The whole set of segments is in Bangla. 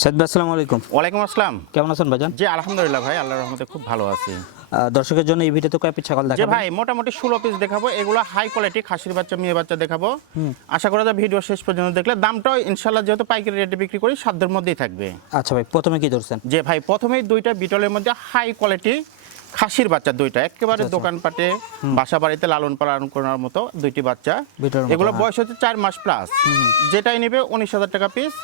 সাইদ ভাই আসসালামু আলাইকুম। ওয়ালাইকুম আসসালাম। কেমন আছেন ভাইজান? জি আলহামদুলিল্লাহ ভাই, আল্লাহর রহমতে খুব ভালো আছি। দর্শকের জন্য এই ভিডিওতে কয় পিস ছাগল যে দেখাবেন? ভাই মোটামুটি 16 পিস দেখাবো, এগুলো হাই কোয়ালিটি খাসির বাচ্চা মেয়ে বাচ্চা দেখাবো। আশা করা যায় ভিডিও শেষ পর্যন্ত দেখলে দামটাও ইনশাআল্লাহ যেহেতু পাইকারি রেটে বিক্রি করি সাধ্যের মধ্যেই থাকবে। আচ্ছা ভাই, প্রথমে কি ধরছেন? যে ভাই প্রথমেই দুইটা বিটলের মধ্যে হাই কোয়ালিটি খাসির বাচ্চা দুইটা, একেবারে দোকানপাটে বাসা বাড়িতে লালন পালন করার মতো দুইটি বাচ্চা। বিটলের মতো, এগুলো হ্যাঁ। বয়স হচ্ছে 4 মাস প্লাস। যেটাই নেবে 19,000 টাকা পিস,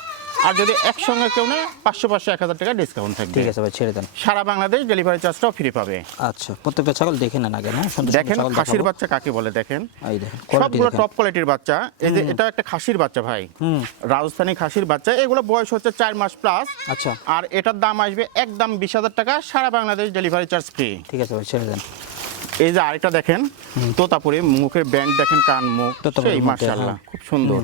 আর যদি একসঙ্গে কেউ নেয় 500 1,000 টাকা ডিসকাউন্ট থাকবে। ঠিক আছে ভাই, ছেড়ে দেন। সারা বাংলাদেশ ডেলিভারি চার্জটাও ফ্রি পাবে। আচ্ছা, প্রত্যেকটা ছাগল দেখে নেন আগে, না? সুন্দর দেখেন ছাগল খাসির দেখাবো। বাচ্চা কাকে বলে দেখেন, এই দেখেন, কোয়ালিটি সবগুলো দেখেন। টপ কোয়ালিটির বাচ্চা। এই যে এটা একটা খাসির বাচ্চা ভাই, রাজস্থানী খাসির বাচ্চা। এগুলো বয়স হচ্ছে 4 মাস প্লাস। আচ্ছা, আর এটার দাম আসবে একদম 20,000 টাকা, সারা বাংলাদেশ ডেলিভারি চার্জ ফ্রি। ঠিক আছে ভাই, ছেড়ে দেন। এই যে আরেকটা দেখেন, তোতাপুরি, মুখের ব্যান্ড দেখেন, কান মুখ তোতাপুরি সেই মুখে, মাশাআল্লাহ হ্যাঁ। খুব সুন্দর।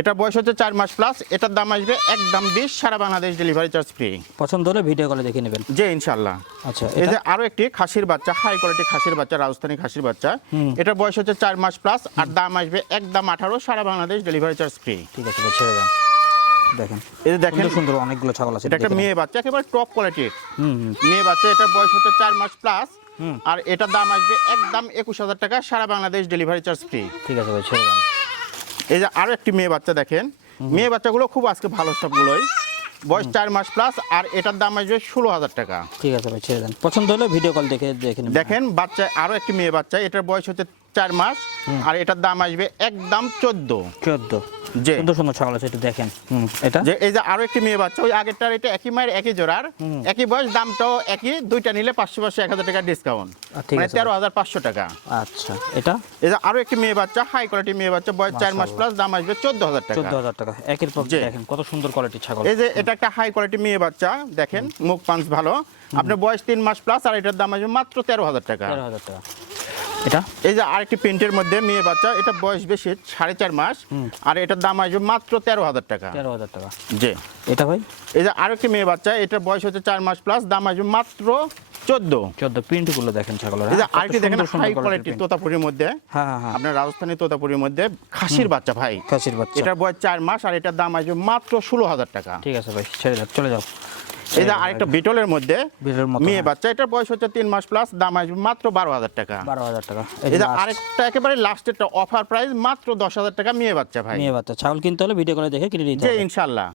এটা বয়স হচ্ছে 4 মাস প্লাস, এটার দাম আসবে একদম 20, সারা বাংলাদেশ ডেলিভারি চার্জ ফ্রি। পছন্দ হলে ভিডিও কলে দেখে নেবেন। যে ইনশাআল্লাহ। আচ্ছা, এই যে আরো একটি খাসির বাচ্চা, হাই কোয়ালিটি খাসির বাচ্চা, রাজস্থানী খাসির বাচ্চা। এটা বয়স হচ্ছে 4 মাস প্লাস, আর দাম আসবে একদম 18, সারা বাংলাদেশ ডেলিভারি চার্জ ফ্রি। ঠিক আছে ভাই, ছেড়ে দেন। দেখেন, এই যে দেখেন, সুন্দর সুন্দর অনেকগুলো ছাগল আছে। এটা একটা দেখে নেন। মেয়ে বাচ্চা, একেবারে টপ কোয়ালিটির হুম। মেয়ে বাচ্চা। এটা বয়স হচ্ছে 4 মাস প্লাস, আর এটার দাম আসবে একদম 21,000 টাকা, সারা বাংলাদেশ ডেলিভারি চার্জ ফ্রি। ঠিক আছে ভাই, ছেড়ে দেন। এই যে আরো একটি মেয়ে বাচ্চা দেখেন, মেয়ে বাচ্চাগুলো খুব আজকে ভালো সবগুলোই। বয়স 4 মাস প্লাস, আর এটার দাম আসবে 16,000 টাকা। ঠিক আছে ভাই, ছেড়ে দেন। পছন্দ হলে ভিডিও কল দেখে নেবেন। দেখেন বাচ্চা, আরো একটি মেয়ে বাচ্চা, এটার বয়স হচ্ছে 4 মাস, আর এটার দাম আসবে একদম 14। 14। যে সুন্দর সুন্দর ছাগল আছে, একটু দেখেন। এটা যে এই যে আরো একটি মেয়ে বাচ্চা, ওই আগেরটার এটা একই মায়ের একই জোড়ার, একই বয়স, দামটাও একই, দুইটা নিলে 500 1,000 টাকা ডিসকাউন্ট, ঠিক মানে আছে। 13,500 টাকা। আচ্ছা, এটা এই যে আরো একটি মেয়ে বাচ্চা, হাই কোয়ালিটি মেয়ে বাচ্চা, বয়স 4 মাস প্লাস, দাম আসবে 14,000 টাকা। 14,000 টাকা। একের পর জি। দেখেন কত সুন্দর কোয়ালিটির ছাগল। এই যে এটা একটা হাই কোয়ালিটি মেয়ে বাচ্চা, দেখেন মুখ পাঞ্চ ভালো, আপনার বয়স 3 মাস প্লাস, আর এটার দাম আসবে মাত্র 13,000 টাকা। 13,000 টাকা। এটা এই যে আরেকটি প্রিন্টের মধ্যে মেয়ে বাচ্চা, এটা বয়স বেশি 4.5 মাস, আর এটার দাম আসবে মাত্র 13,000 টাকা। 13,000 টাকা। জি। এটা ভাই এই যে আরেকটি মেয়ে বাচ্চা, এটার বয়স হচ্ছে 4 মাস প্লাস, দাম আসবে মাত্র 14। 14। প্রিন্ট গুলো দেখেন ছাগলের। এই যে আরেকটি দেখেন হাই কোয়ালিটি তোতাপুরির মধ্যে, হ্যাঁ হ্যাঁ হ্যাঁ, আপনার রাজস্থানী তোতাপুরির মধ্যে খাসির বাচ্চা ভাই, কাশির বাচ্চা। এটার বয়স 4 মাস, আর এটার দাম আসবে মাত্র 16,000 টাকা। ঠিক আছে ভাই, ছেড়ে দাও, চলে যাও। এই যে আরেকটা বিটলের মধ্যে বিলের মতো, মেয়ে হ্যাঁ। বাচ্চা, এটার বয়স হচ্ছে 3 মাস প্লাস, দাম আসবে মাত্র 12,000 টাকা। 12,000 টাকা। এই যে আরেকটা একেবারে লাস্টেরটা অফার প্রাইস মাত্র 10,000 টাকা, মেয়ে বাচ্চা ভাই। মেয়ে বাচ্চা ছাগল কিনতে হলে ভিডিও করে দেখে কিনে নিতে যে হবে। ইনশাআল্লাহ।